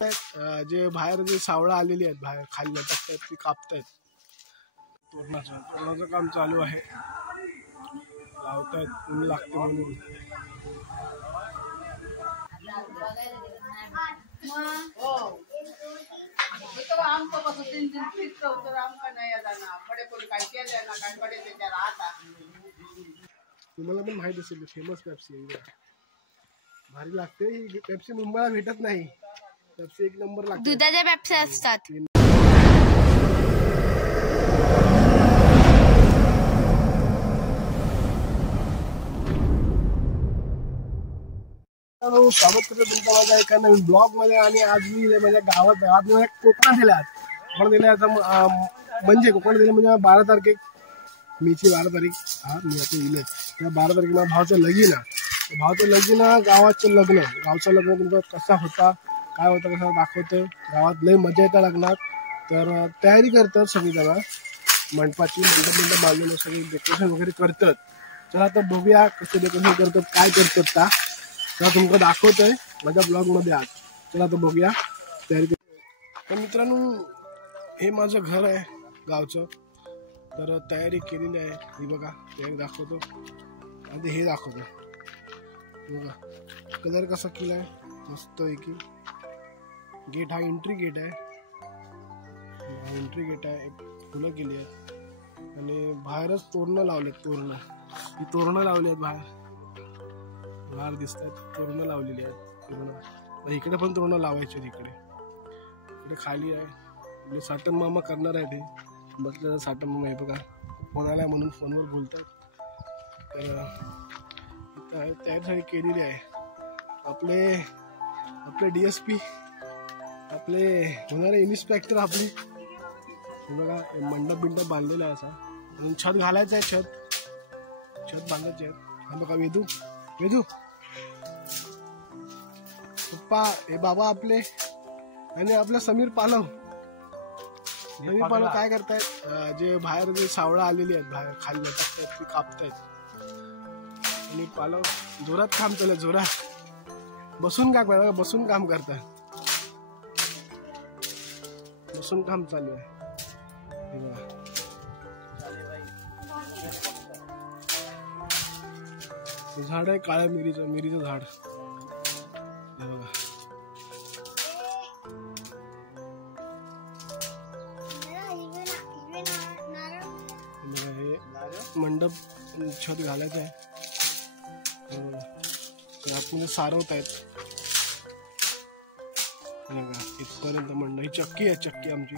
जे बाहेर जे सावळा आलेली आहेत बाहेर खाली लटकतात ती कापतायत. तोरणाचं काम चालू आहे. लावतायत ऊन लागते म्हणून. तुम्हाला पण माहित असेल फेमस पेप्सी भारी लागते. ही पेप्सी मुंबईला भेटत नाही. पेप्सी एक नंबर लागते. दुधाच्या पेप्सी असतात. स्वागत करतो तुमचं माझ्या एका नवीन ब्लॉग मध्ये. आणि आज मी माझ्या गावात कोकणात दिल्या. कोकण दिल्या म्हणजे कोकण दिलं म्हणजे 12 तारखेक मीची 12 तारीख मी आता येईल त्या 12 तारखेला भावाचं लगीन आहे. भावाचं लगीन गावाचं लग्न. गावचं लग्न तुमचा कसा होता काय होतं कसं दाखवतं. गावात लई मजा येतं लग्नात. तर तयारी करतात सगळी जण मंडपाची. मंडप बांधलेलं सगळी डेकोरेशन वगैरे करतात. चला आता बघूया कसं डेकोरेशन करतात काय करतात का तर तुमचं दाखवतोय माझ्या ब्लॉग मध्ये आज. चला आता बघूया तयारी. तर मित्रांनो हे माझं घर आहे गावचं. तर तयारी केलेली आहे ही बघा. तयारी दाखवतो आधी हे दाखवतो बघा. कलर कसा केला आहे मस्त आहे की. गेट हा एंट्री गेट आहे. एंट्री गेट आहे. फुलं केली आहेत आणि बाहेरच तोरणं लावलेत. ही तोरणं लावली आहेत बाहेर दिसत आहेत. तोरणं लावलेली आहेत. इकडे पण तोरणं लावायची आहेत. इकडे खाली आहे. साटन मामा करणार आहे ते म्हटलं. साटन मामा हे बघा फोन आला म्हणून फोनवर बोलतात. तर तयारी केलेली आहे. आपले DSP आपले होणारे इन्स्पेक्टर आपले बघा. मंडप बांधलेला आहे असा. म्हणून छत घालायचं आहे. छत बांधायचे आहे. हा बघा वेदू पप्पा हे बाबा आपले आणि आपला समीर पालव काय करतायत. जे बाहेर जे सावळा आलेली आहेत बाहेर खाली लटकतात ती कापतायत. आणि पालव जोरात काम चालू आहे. जोरात बसून काम करतात. बसून काम चालू आहे. हे बघा झाड आहे काळ्या मिरीचं झाड. हे बघा हे मंडप छत घालायचं आहे. आतमध्ये सारवत आहेत. इथपर्यंत मंडप. ही चक्की आमची.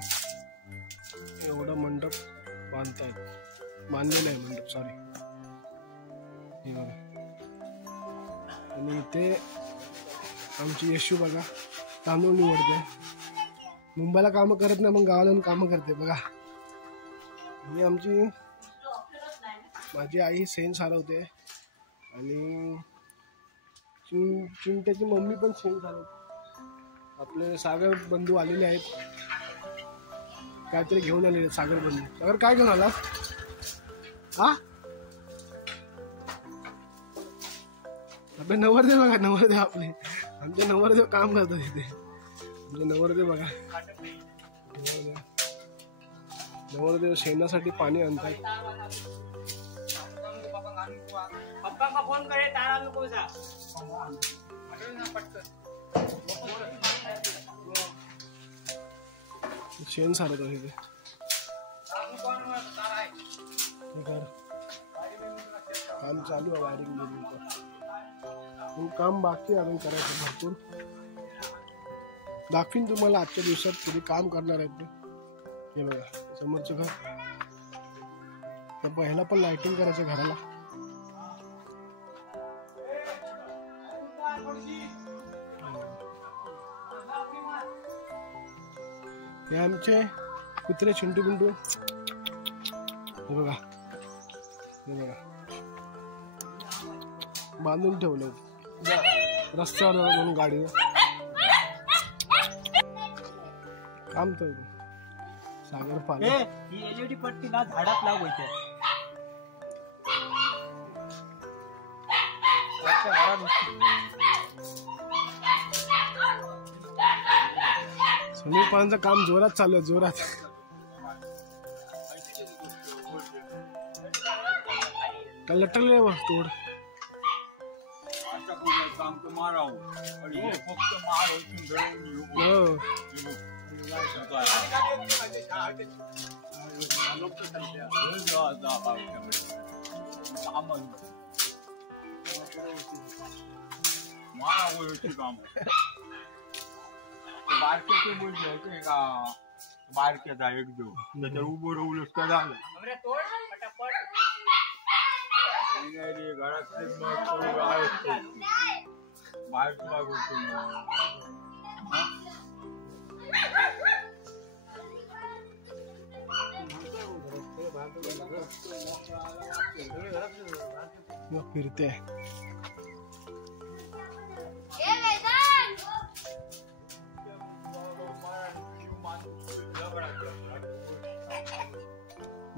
एवढा मंडप बांधलेला आहे मंडप सॉरी. हे बघा आणि इथे आमची यशू बघा तांदूळ निवडते. मुंबईला कामं करत नाही मग गावाला कामं करते बघा. ही माझी आई शेण सारवते आणि चिंट्याची मम्मी पण शेण सारवते. आपले सागर बंधू आलेले आहेत. काहीतरी घेऊन आलेले सागर बंधू. सागर काय घेऊन आला हा. आपले नवरदेव बघा. नवरदेव आपले आमचे नवरदेव काम करतात इथे. आमचे नवरदेव बघा. नवरदेव शेणासाठी पाणी आणतात. शेण सारत आहे ते. काम चालू आहे वायरिंग. काम बाकी अजून करायचं भरपूर. दाखवीन तुम्हाला आजच्या दिवसात किती काम करणार आहेत ते. हे बघा समोरचं घर. तर पहिला पण लाइटिंग करायचं घराला. हे आमचे कुत्रे चिंटू बिंटू. हे बघा बांधून ठेवलं रस्त्यावर म्हणून गाडी काम तर. सागर पाल ही LED पट्टी ना झाडात लावायची. समीर पानांचं काम जोरात चालू आहे, जोरात. काल लटकले बघ तोड. बारक्याचा एक देऊ त्याच्यावर उभं राहून झालं घरात बाहेर तुला फिरते.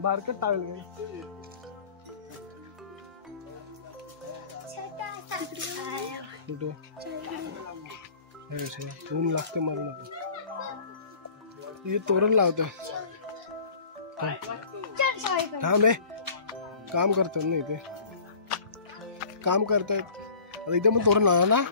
बारकट टावेल कुठे ऊन लागते मला. हे तोरण लावत थांब हे काम करतात ना इथे, काम करतायत. आता इथे पण तोरण लावणार ना.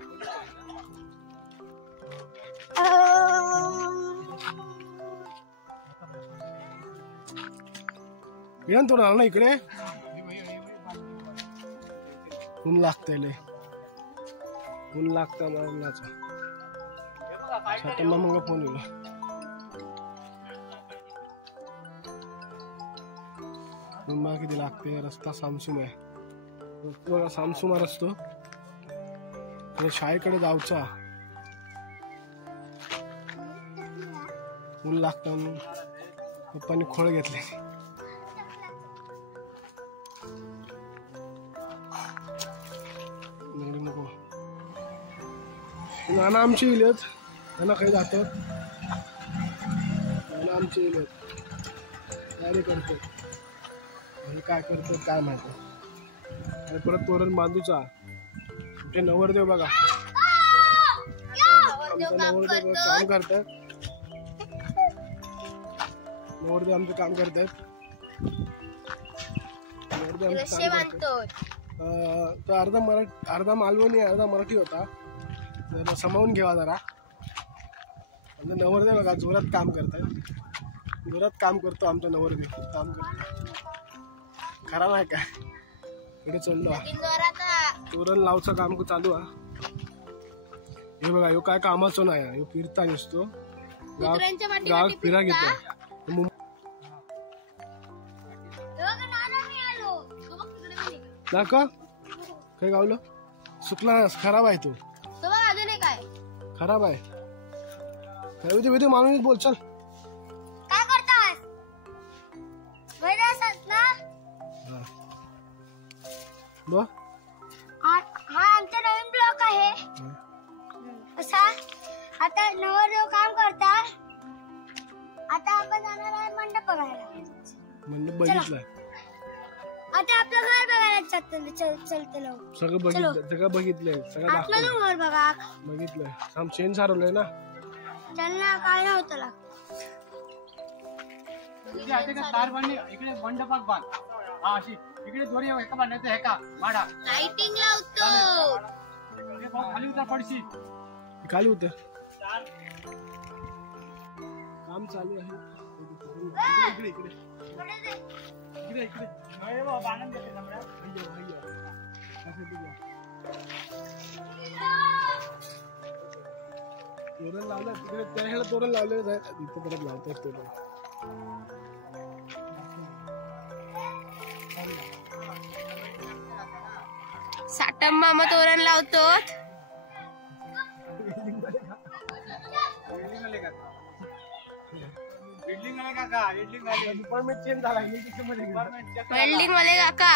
येऊन तोरण लावणार ना इकडे. ऊन लागतंय लय, ऊन लागतं मला उन्हाचं. मग फोन येईल. ऊन किती लागते. रस्ता सामसूम आहे बघा, सामसुमार असतो. शाळेकडे जाऊचा ऊन लागतं. पप्पांनी खोळ घेतले. नको नाना आमची इलेत, नाना काही जातात. नाना आमची इलेत तयारी करतो आणि काय करतो काय माहिती. आणि परत तोरण बांधूचा. आमचे नवरदेव बघा, आमचा नवरदेव काम करतात. नवरदेव आमचं काम करतात. तो अर्धा मालवणी अर्धा मराठी होता. जरा समावून घ्यावा जरा. आमचा नवरदेव बघा जोरात काम करतात. जोरात काम करतो आमचा नवरदेव. काम करतो खरा नाही काय. इकडे चाललो तोरण लावचं काम चालू आहे. हे बघा ह्यो काय कामाचं नाही, ह्यो फिरता नसतो. गावात फिरा घेतो. दाखव काय गावलं सुकला खराब आहे. तो खराब आहे. काय माणूस बोल. चल काय करतास बघ. हा आमचा नवीन ब्लॉक आहे. असा आता नवरदेव काम करता. आता आपण जाणार आहे मंडप बघायला. मंडप बघितलाय. आता आपलं घर बघायला चलतं सगळं बघितलं. सगळं बघितलंय. सगळं दाखवलं घर बघा बघितलंय. आम चेन सारवलंय ना. चल ना काय नव्हतं इकडे मंडपात बांध. हा अशी इकडे दोरी एका बांधायचं. हे का वाडा लाइटिंग लावतो. खाली उतर पडशी. खाली उतर. काम चालू आहे. इकडे इकडे इकडे इकडे बांधून देते समजा. तोरण लावलं तिकडे त्या ह्याला तोरण लावलेलं आहे. इथं परत लावतात तोरण. साटम मामा तोरण लावतो. बिल्डिंग आले काका. बिल्डिंग आले. डिपार्टमेंट चेंज झाला. वेल्डिंग वाले काका.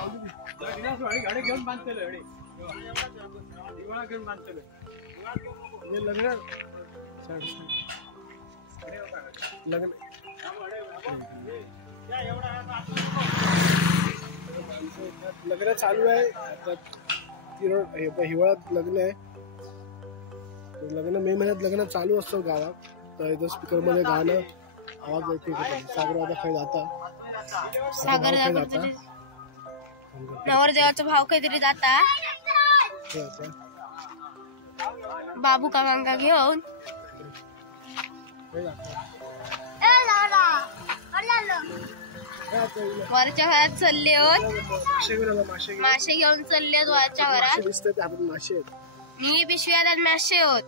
गाडी घेऊन बांधतलो दिवाळा घेऊन बांधतलो लग्न लग्न लग्न चालू आहे आता हिवाळ्यात लग्न आहे लग्न मे महिन्यात लग्न चालू असतं गावात तर इथं स्पीकर मध्ये गाणं आवाज येते सागर दादा खाली जाता सागर नवरदेवाचा भाव काहीतरी जाता बाबू का मांगा घेऊन वरच्या घरात चालले होत मासे घेऊन चालले होत वरच्या घरात मी पिशव्यात मासे होत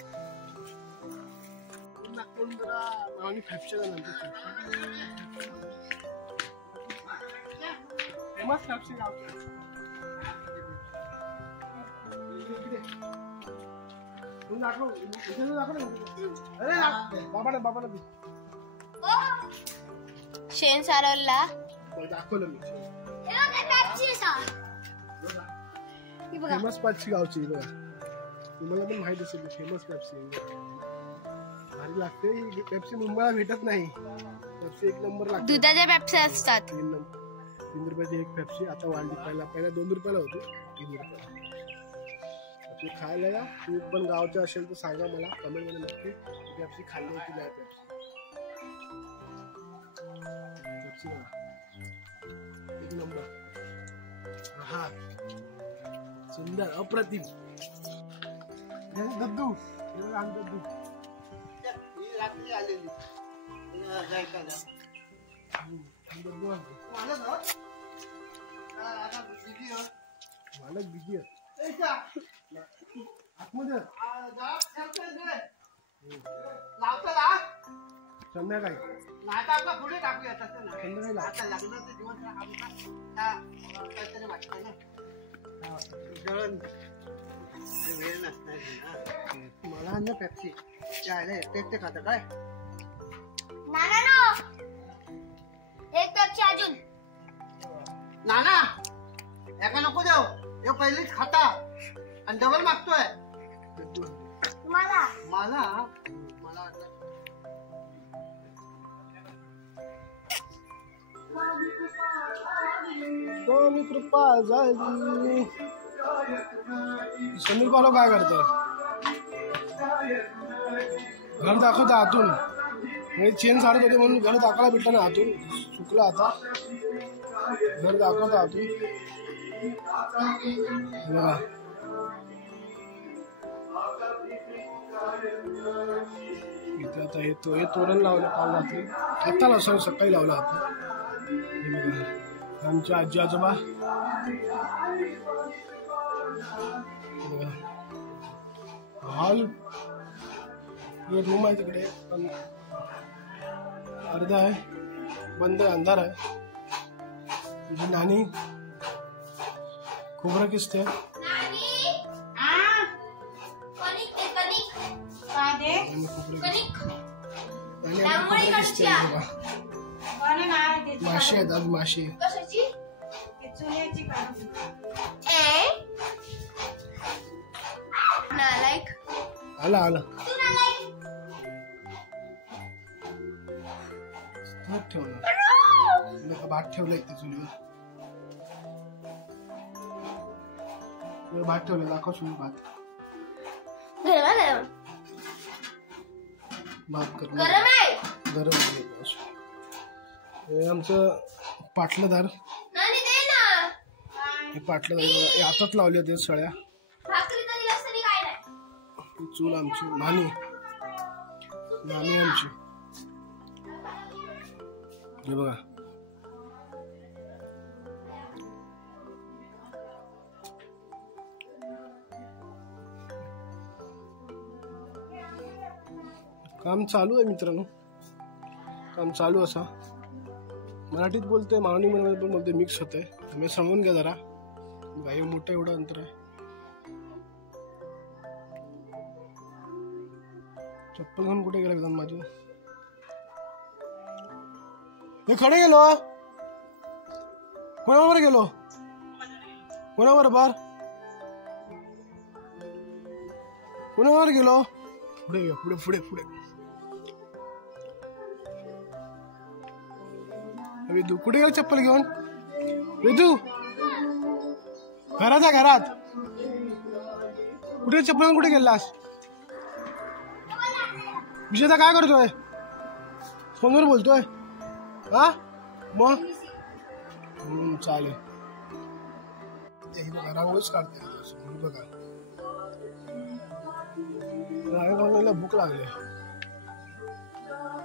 शेण सारवला दाखवलं मी बघा फेमस पेप्सी गावची बघा तुम्हाला पण माहित असेल फेमस पेप्सी भारी लागते ही पेप्सी मुंबईला भेटत नाही पेप्सी एक नंबर लागते दुधाच्या पेप्सी असतात 3 रुपयाची एक पेप्सी आता वाढली पहिला 2 रुपयाला होती 3 रुपयाला पेप्सी खायला या तू पण गावच्या असेल तर सांगा मला कमेंट मध्ये नक्की पेप्सी खाल्ली की नाही पेप्सी बघा एक नंबर हा सुंदर अप्रतिम दद्दू दद्दू मालक बिझी आतमध्ये संध्याकाळी पुढे टाकूया संध्याकाळी आता लग्नाचा दिवस वेळ नसणार मला अन्न पेप्सी चायला एकटे खाता काय एक पेप्सी अजून नाना एका नको देऊ हे पहिलेच खाता आणि डबल मागतोय मला मला स्वामी कृपा झाली सुनील पालो काय करतोय घर दाखवतो आतून म्हणजे चेन सारत होते म्हणून घर दाखवायला भेटलं ना आतून चुकलं आता घर दाखवतो आतून बघा इथे आता हे तोरण लावलं काल रात्री आता लावलं सकाळी लावलं आता हे बघा आमच्या आजी आजोबा हॉल एक रूम आहे तिकडे पण अर्धा आहे बंद अंधार आहे नानी खोबरं किसते माशी आहेत आज माशी आला आला ठेवलं भात ठेवलं ते चुलीवर भात ठेवलं दाखव चुली भात भात कर गरम हे आमचं पाटलंदार हे पाटलंदार आताच लावले होते सळ्या चूल आमची नानी आमची हे बघा काम चालू आहे मित्रांनो काम चालू असा मराठीत बोलते मावणी मध्ये पण बोलते मिक्स होते मी समजून घ्या जरा गाई मोठं एवढं अंतर आहे चप्पल घेऊन कुठे गेला एकदम माझी हे खडे गेलो कोणावर गेलो कोणाबरोबर कोणावर गेलो? पुढे पुढे पुढे पुढे. विदू कुठे गेला चप्पल घेऊन? विदू घरात घरात कुठे चप्पल घेऊन कुठे गेलास? विजयता काय करतोय? फोनवर बोलतोय हा मग चालेल. रांगोळीच काढते बघा. रांगोळीला भूक लागली.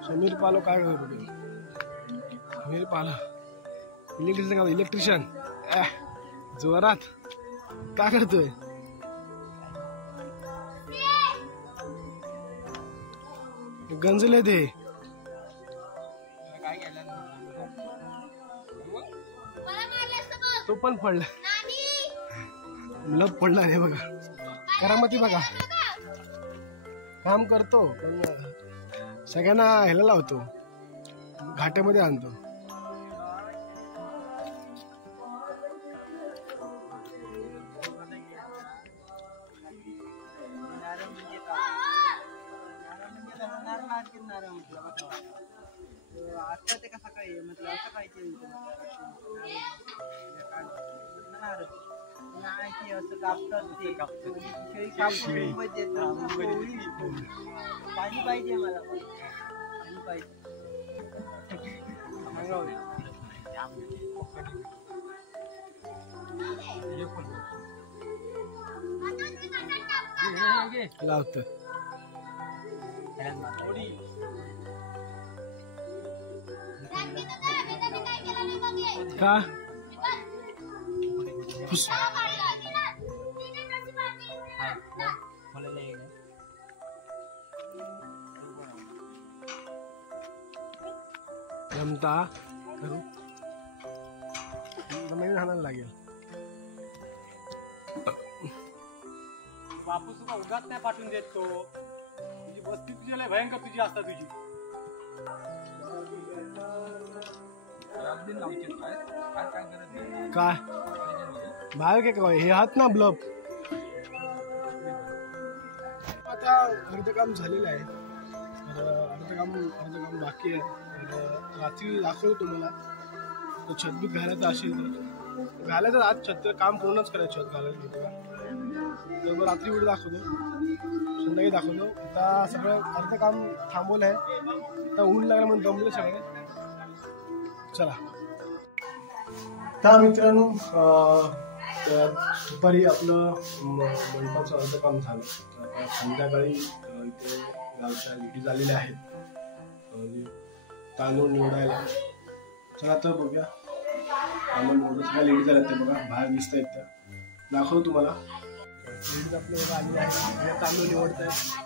समीर पालो काय करतो? समीर पालो इलेक्ट्रिशियन जोरात काय करतोय? गंजले ते तो पण पडला. लब पडला रे बघा. करामती बघा. काम करतो पण सगळ्यांना ह्याला लावतो, घाट्यामध्ये आणतो. आता ते कसं काय म्हटलं असं काय नाही असं कापतात ते पाणी पाहिजे मला. पाणी पाहिजे. लावत का जमता करू हाणायला लागेल. बापू तुला उगाच नाही पाठवून देत तो. तुझी बस्ती तुझी लय भयंकर तुझी असता तुझी. काय बाहेर काय हे हात ना ब्लब. आता अर्ध काम झालेलं आहे. अर्ध काम बाकी आहे. रात्री दाखवतो तुम्हाला. छत बी घालायचं असेल तर घालायचं. आज छत काम पूर्णच करायचं. छत घालायचं तर रात्री व्हिडिओ दाखवतो, संध्याकाळी दाखवतो. आता सगळं अर्ध काम थांबवलं आहे. आता ऊन लागलं म्हणून जमलं सगळं. चला तर मित्रांनो दुपारी आपलं मंडपाचं अर्ध काम झालं. संध्याकाळी इथे गावच्या लिटी झालेल्या आहेत तांदूळ निवडायला. चला तर बघूया तांदूळ निवडून सगळ्या लेडी झाल्या ते बघा बाहेर दिसत आहेत. त्या दाखवतो तुम्हाला. लेडीज आपल्या बघा आलेल्या आहेत. तांदूळ निवडत आहेत.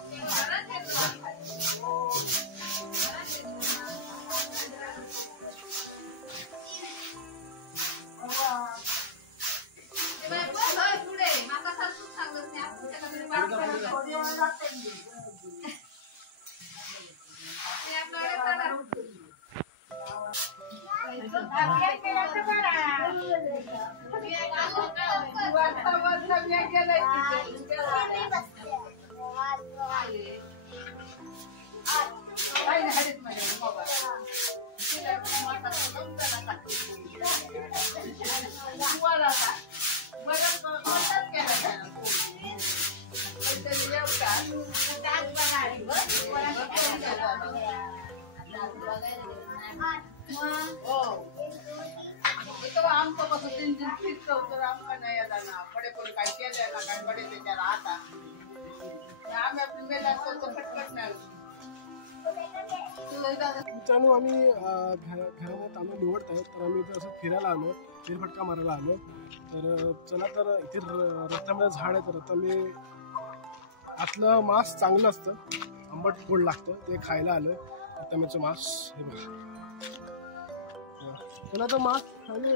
मित्रांनो आम्ही घरामध्ये तांदूळ निवडत आहोत. तर आम्ही इथे असं फिरायला आलो, फेरफटका मारायला आलो. तर चला तर इथे रस्त्यामध्ये झाड आहे. तर आता मी आतलं मांस चांगलं असतं, आंबट गोड लागतं, ते खायला आलोय. रतांब्याचं मांस हे बघा. चला तर मांस खायला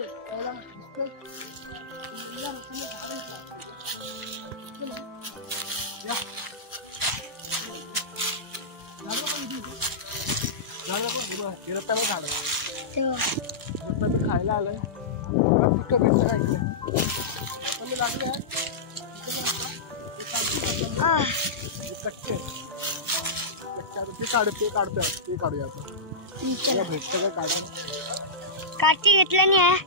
खायला आलंय. पिकं भेटलं काय टाकले आहे कच्चे ते काढूया आता भेटतं काय काढ काठी घेतलं नाही आहे.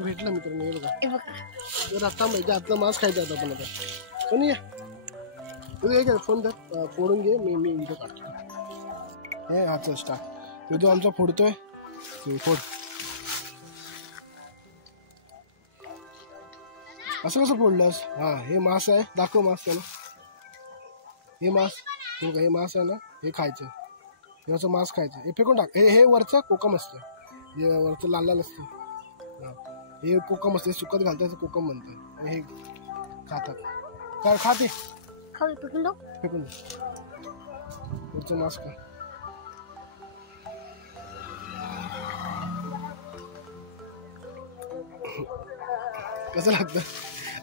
भेटलं मित्रांनो. हे बघा हे बघा. रस्ता म्हणजे आतला मांस खायचा आता पण आता कोणी या तू एक फोन धर फोडून घे. मी इथं काढतो. हे हाच स्टार्ट जो आमचा फोडतोय फोड. असं कसं फोडलंस? हा हे मांस आहे. दाखव मांस त्याला. हे मांस हे मांस आहे ना हे खायचं. हे असं मांस खायचं. हे फेकून टाक. हे वरचं कोकम असतं. हे वरचं लाल लाल असतं. हे कोकम असते. सुकत घालतात कोकम म्हणतात. हे खातात. काय खाते फेकून दो. फेकून वरचं मांस खा. कसं लागतं?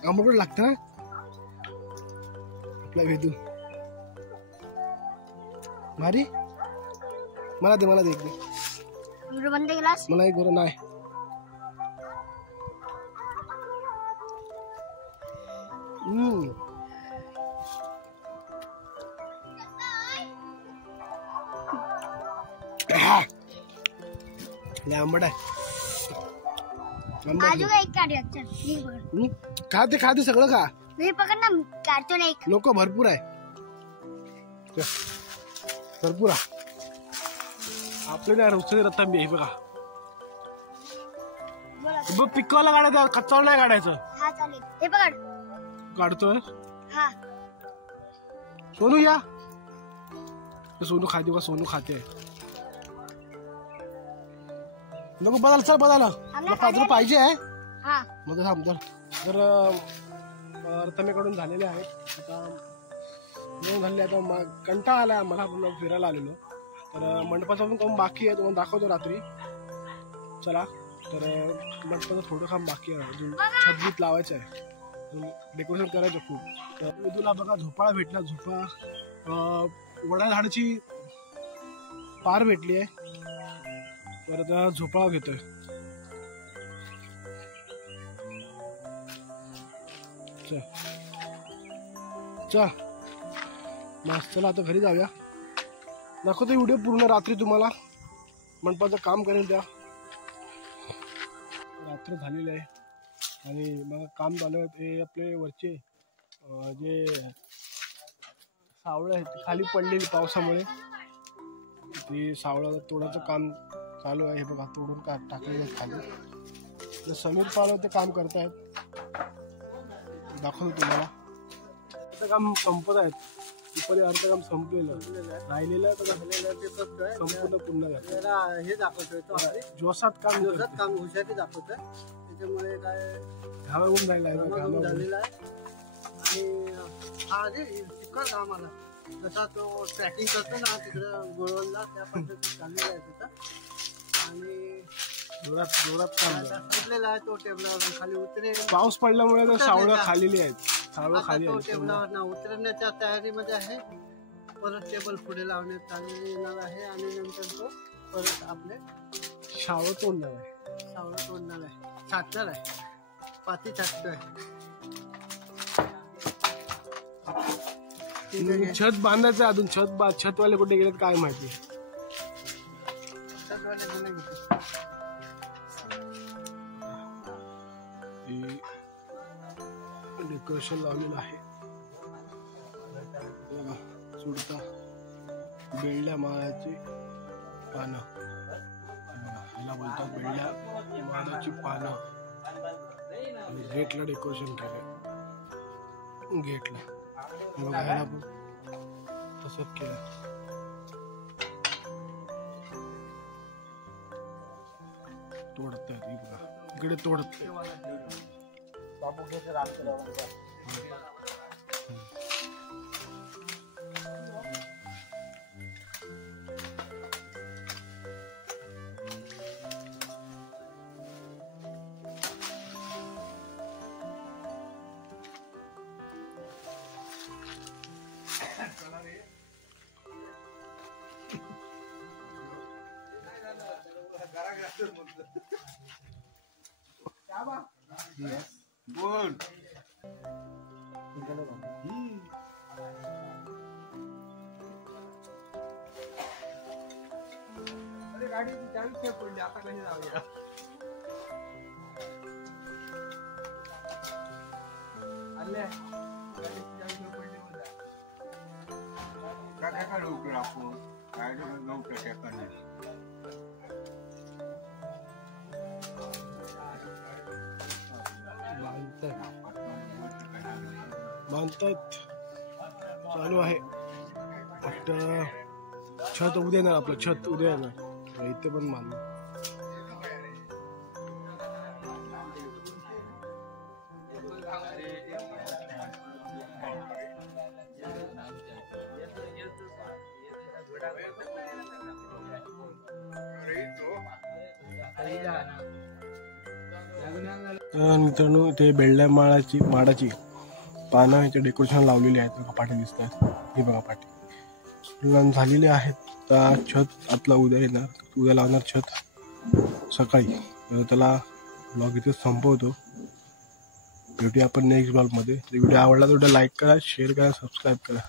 आंबट लागतं ना आपला वेदू. भारी. मला दे एक दे. बंद ग्लास. मला एक बरं नाही. आंबट आहे. अजून एक काढूया. चल मी पकड. खाते सगळं खा. मी पकड ना. काढतो ना एक. लोक भरपूर आहे. भरपूर आहे आपल्याला. रोजचं रत्तांबी आहे बघा. पिकवायला काढायचं कच्चावर नाही काढायचं. हा चालेल. हे पकड. काढतोय. हा सोनू या. सोनू खाते बघा. सोनू खाते. नको बदल. चल बदल पाहिजे आहे. हा मग थांब तर रत्तांबीकडून झालेले आहेत. आता झाले. आता कंटाळा आलाय आम्हाला. आपण फिरायला आलेलो. तर मंडपाचं पण काम बाकी आहे. तुम्हाला दाखवतो रात्री. चला. तर मंडपाचं थोडं काम बाकी आहे. अजून छतबीत लावायचं आहे. डेकोरेशन करायचं खूप. तर तुला बघा झोपाळा भेटला. वडा झाडाची पार भेटली आहे. परत झोपाळा घेतोय. मस्त. चला आता घरी जाऊया. दाखवतो व्हिडिओ पूर्ण रात्री तुम्हाला. मंडपाचं काम करेल त्या. रात्र झालेली आहे आणि मग काम चालू आहे. ते आपले वरचे जे सावळं आहेत खाली पडलेली पावसामुळे. ती सावळं तोडायचं काम चालू आहे. हे बघा तोडून टाकलेले आहेत खाली. समीर पाल ते काम करतायत. दाखवतो तुम्हाला. काम संपत आहेत. अर्ध काम संपलेलं राहिलेलं संपूर्ण पूर्ण झालं. हे दाखवतोय जोशात काम हुशारी दाखवतोय. त्याच्यामुळे काय घामावून झालेला आहे. झालेला आहे. आणि हा रे चिकन काम आला. जसा तो ट्रॅकिंग करतो ना तिकडं गोळवणला त्या पद्धतीत चाललेला आहे तिथं. आणि जोरात काम संपलेला आहे. तो टेबलावर खाली उतरेल. पाऊस पडल्यामुळे सावळं खालेली आहेत. सावळं खाली टेबलावर ना उतरण्याच्या तयारीमध्ये आहे. परत टेबल पुढे लावण्यात चाललेली येणार आहे. आणि नंतर तो परत आपले सावळं तोडणार आहे. छाटणार आहे. पाती छाटतोय. छत बांधायचं अजून. छतवाले कुठे गेलेत काय माहिती. डेकोरेशन लावलेलं आहे. सुडता बेळल्या माळाची पानं. याला बोलतात बेळल्या माळाची पानं. गेटला डेकोरेशन केलं. गेटला बघायला पण तसंच केलं. तोडतात बघा. इकडे तोडत बोल अरे गाडी चाळीस पडली आता कशी जाऊया आले काय लवकर आपण काय लवकर काय करणार बांधतायत चालू आहे. आता छत उद्या येणार, आपलं छत उद्या येणार. इथे पण बांधलं. तर मित्रांनो ते बेल्ड्या माडाची पानं इथे डेकोरेशन लावलेली आहेत. बघा पाठी दिसत आहेत. हे बघा पाठी झालेले आहेत. तर छत आपला उद्या येणार, उद्या लावणार छत सकाळी. त्याला ब्लॉग इथे संपवतो. भेटूया आपण नेक्स्ट ब्लॉगमध्ये. व्हिडिओ आवडला तर लाईक करा, शेअर करा, सबस्क्राईब करा.